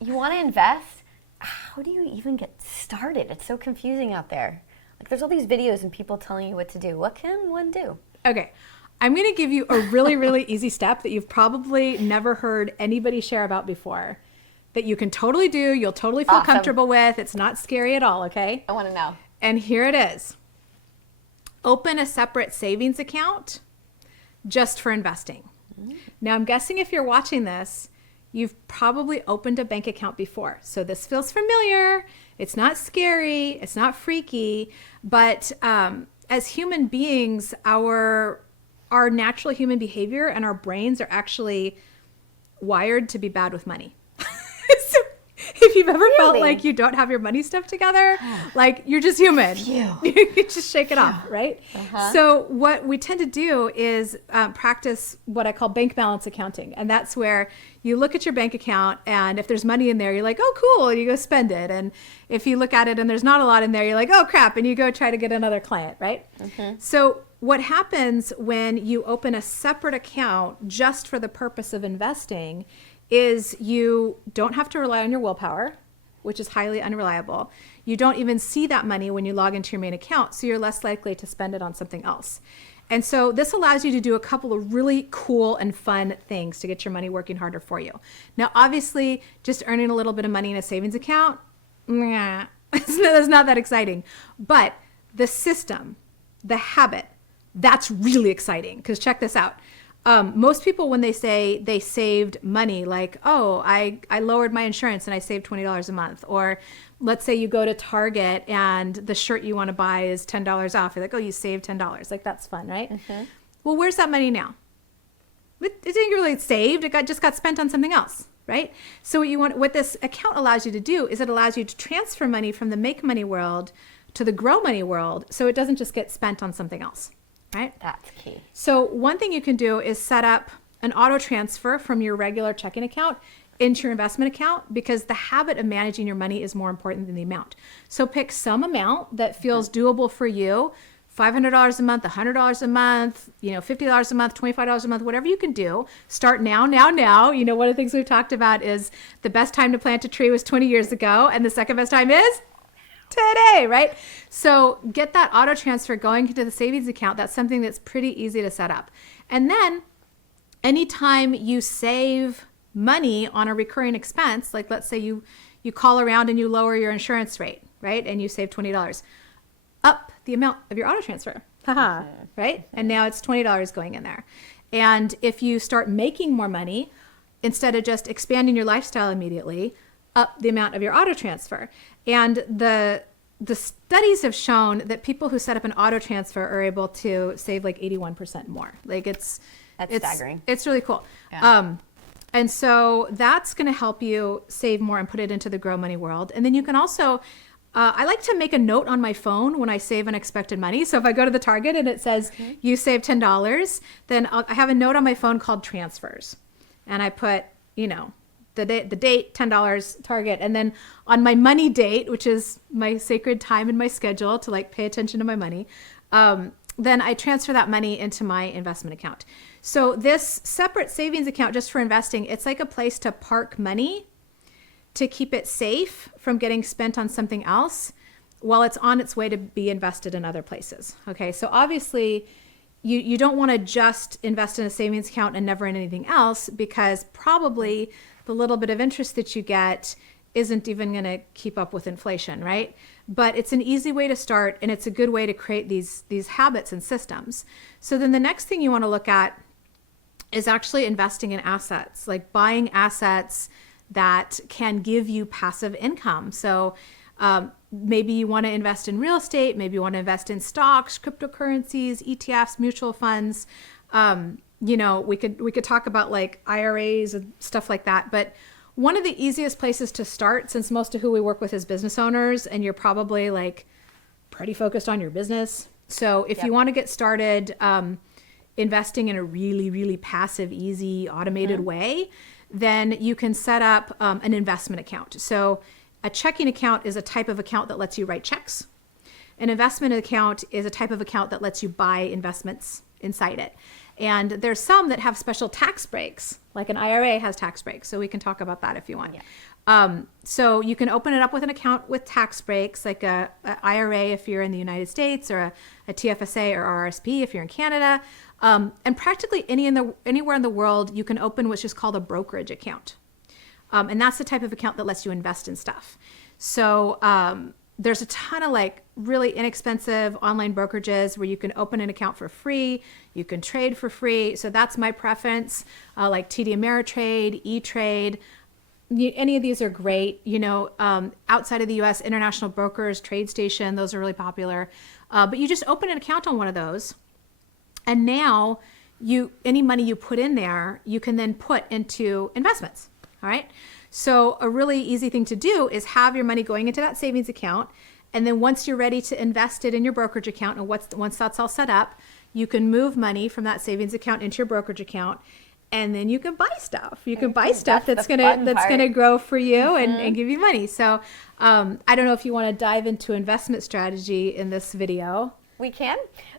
you want to invest, how do you even get started? It's so confusing out there. Like there's all these videos and people telling you what to do. What can one do? Okay. I'm going to give you a really, really easy step that you've probably never heard anybody share about before that you can totally do. You'll totally feel comfortable with. It's not scary at all. Okay. I want to know. And here it is. Open a separate savings account just for investing. Now, I'm guessing if you're watching this, you've probably opened a bank account before. So this feels familiar. It's not scary. It's not freaky. But as human beings, our natural human behavior and our brains are actually wired to be bad with money. So if you've ever felt like you don't have your money stuff together, like you're just human, you just shake it off, right? So what we tend to do is practice what I call bank balance accounting. And that's where you look at your bank account and if there's money in there, you're like, oh, cool. And you go spend it. And if you look at it and there's not a lot in there, you're like, oh, crap. And you go try to get another client, right? So what happens when you open a separate account just for the purpose of investing is you don't have to rely on your willpower, which is highly unreliable. You don't even see that money when you log into your main account, so you're less likely to spend it on something else. And so this allows you to do a couple of really cool and fun things to get your money working harder for you. Now, obviously, just earning a little bit of money in a savings account, it's not that exciting. But the system, the habit, that's really exciting because check this out. Most people, when they say they saved money, like, oh, I lowered my insurance and I saved $20 a month. Or let's say you go to Target and the shirt you want to buy is $10 off. You're like, oh, you saved $10. Like, that's fun, right? Well, where's that money now? It didn't really saved. It just got spent on something else, right? So what this account allows you to do is it allows you to transfer money from the make money world to the grow money world. So it doesn't just get spent on something else. Right? That's key. So one thing you can do is set up an auto transfer from your regular checking account into your investment account because the habit of managing your money is more important than the amount. So pick some amount that feels doable for you, $500 a month, $100 a month, $50 a month, $25 a month, whatever you can do. Start now. One of the things we've talked about is the best time to plant a tree was 20 years ago and the second best time is today, right? So get that auto transfer going into the savings account. That's something that's pretty easy to set up. And then anytime you save money on a recurring expense, like let's say you call around and you lower your insurance rate, right? And you save $20, up the amount of your auto transfer, right? And now it's $20 going in there. And if you start making more money, instead of just expanding your lifestyle immediately, up the amount of your auto transfer. And the studies have shown that people who set up an auto transfer are able to save like 81% more. Like that's staggering. It's really cool. Yeah. And so that's going to help you save more and put it into the grow money world. And then you can also, I like to make a note on my phone when I save unexpected money. So if I go to the Target and it says you save $10, then I have a note on my phone called transfers. And I put, the date, $10, Target. And then on my money date, which is my sacred time in my schedule to like pay attention to my money, then I transfer that money into my investment account. So this separate savings account just for investing, it's like a place to park money to keep it safe from getting spent on something else while it's on its way to be invested in other places. Okay, so obviously you don't want to just invest in a savings account and never in anything else because probably the little bit of interest that you get isn't even going to keep up with inflation, right? But it's an easy way to start, and it's a good way to create these habits and systems. So then the next thing you want to look at is actually investing in assets, like buying assets that can give you passive income. So maybe you want to invest in real estate, maybe you want to invest in stocks, cryptocurrencies, ETFs, mutual funds. We could talk about like IRAs and stuff like that. But one of the easiest places to start, since most of who we work with is business owners, and you're probably like pretty focused on your business. So if you want to get started investing in a really, really passive, easy, automated way, then you can set up an investment account. So a checking account is a type of account that lets you write checks. An investment account is a type of account that lets you buy investments inside it. And there's some that have special tax breaks, like an IRA has tax breaks. So we can talk about that if you want. Yeah. So you can open it up with an account with tax breaks, like a IRA if you're in the United States, or a TFSA or RRSP if you're in Canada. And practically anywhere in the world, you can open what's just called a brokerage account. And that's the type of account that lets you invest in stuff. So there's a ton of like really inexpensive online brokerages where you can open an account for free. You can trade for free. So that's my preference, like TD Ameritrade, E-Trade. Any of these are great. Outside of the US, International Brokers, TradeStation, those are really popular. But you just open an account on one of those. And now any money you put in there, you can then put into investments. All right. So a really easy thing to do is have your money going into that savings account. And then once you're ready to invest it in your brokerage account, and once that's all set up, you can move money from that savings account into your brokerage account. And then you can buy stuff. You can buy stuff that's gonna grow for you and give you money. So I don't know if you want to dive into investment strategy in this video. We can.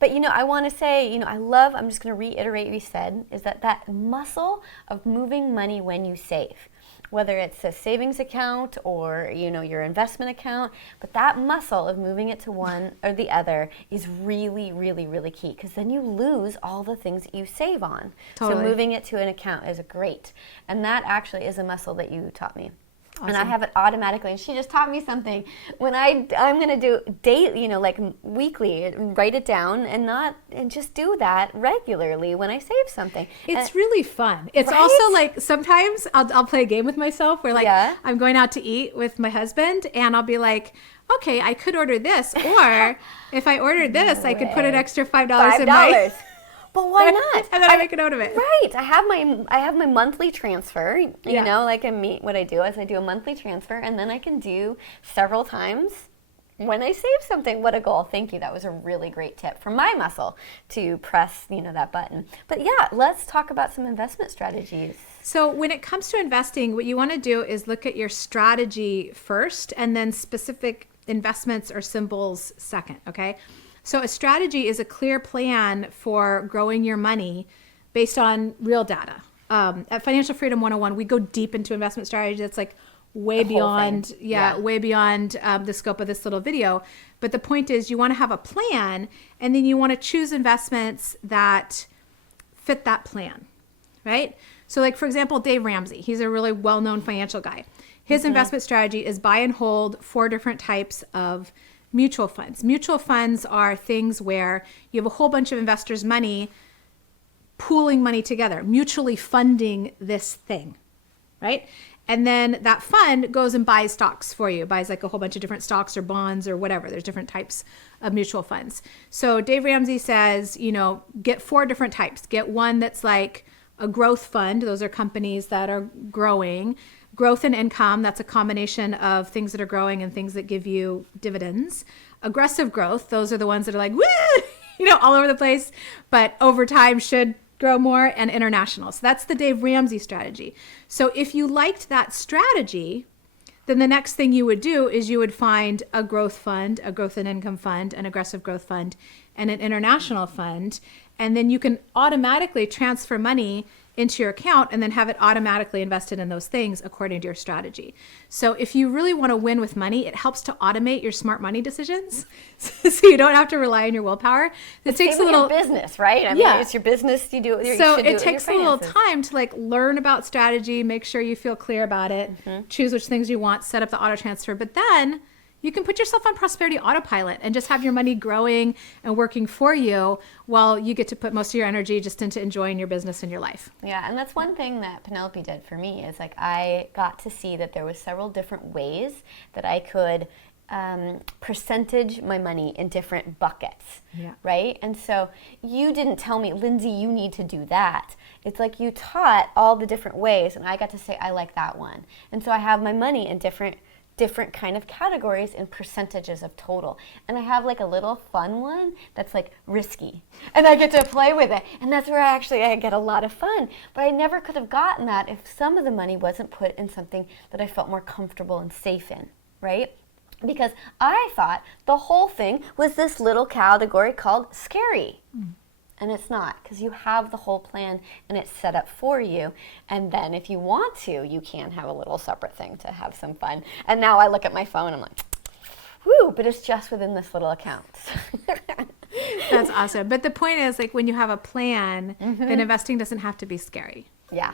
But, I want to say, I'm just going to reiterate what you said, is that muscle of moving money when you save, whether it's a savings account or, your investment account, but that muscle of moving it to one or the other is really, really, really key, because then you lose all the things that you save on. Totally. So moving it to an account is great. And that actually is a muscle that you taught me. Awesome. And I have it automatically. And she just taught me something. When I'm going to do daily, like weekly, write it down and just do that regularly when I save something. It's really fun. It's right? also like sometimes I'll play a game with myself where Yeah. I'm going out to eat with my husband and I'll be like, okay, I could order this, or if I ordered this, I could put an extra $5 in my. But why not? And then I make a note of it. Right. I have my monthly transfer. Yeah. What I do is I do a monthly transfer, and then I can do several times when I save something. What a goal. Thank you. That was a really great tip for my muscle to press, that button. But yeah, let's talk about some investment strategies. So when it comes to investing, what you want to do is look at your strategy first and then specific investments or symbols second, okay? So a strategy is a clear plan for growing your money based on real data. At Financial Freedom 101, we go deep into investment strategy. That's like way beyond, way beyond the scope of this little video. But the point is you want to have a plan, and then you want to choose investments that fit that plan, right? So like, for example, Dave Ramsey, he's a really well-known financial guy. His investment strategy is buy and hold 4 different types of mutual funds. Mutual funds are things where you have a whole bunch of investors' money pooling money together, mutually funding this thing, right? And then that fund goes and buys stocks for you, buys like a whole bunch of different stocks or bonds or whatever. There's different types of mutual funds. So Dave Ramsey says, get 4 different types. Get one that's like a growth fund. Those are companies that are growing. Growth and income, that's a combination of things that are growing and things that give you dividends. Aggressive growth, those are the ones that are like, woo, all over the place, but over time should grow more. And international. So that's the Dave Ramsey strategy. So if you liked that strategy, then the next thing you would do is you would find a growth fund, a growth and income fund, an aggressive growth fund, and an international fund. And then you can automatically transfer money into your account and then have it automatically invested in those things according to your strategy. So if you really want to win with money, it helps to automate your smart money decisions so you don't have to rely on your willpower. It takes a little business, right? I mean, it's your business. So it takes a little time to learn about strategy, make sure you feel clear about it, choose which things you want, set up the auto transfer, but then you can put yourself on prosperity autopilot and just have your money growing and working for you while you get to put most of your energy just into enjoying your business and your life. Yeah, and that's one thing that Penelope did for me is I got to see that there was several different ways that I could percentage my money in different buckets, right? And so you didn't tell me, Lindsay, you need to do that. It's like you taught all the different ways, and I got to say, I like that one. And so I have my money in different kind of categories and percentages of total. And I have a little fun one that's risky. And I get to play with it. And that's where I get a lot of fun. But I never could have gotten that if some of the money wasn't put in something that I felt more comfortable and safe in, right? Because I thought the whole thing was this little category called scary. And it's not, because you have the whole plan and it's set up for you. And then if you want to, you can have a little separate thing to have some fun. And now I look at my phone, I'm like, whoo, but it's just within this little account. That's awesome. But the point is, like, when you have a plan, then investing doesn't have to be scary. Yeah.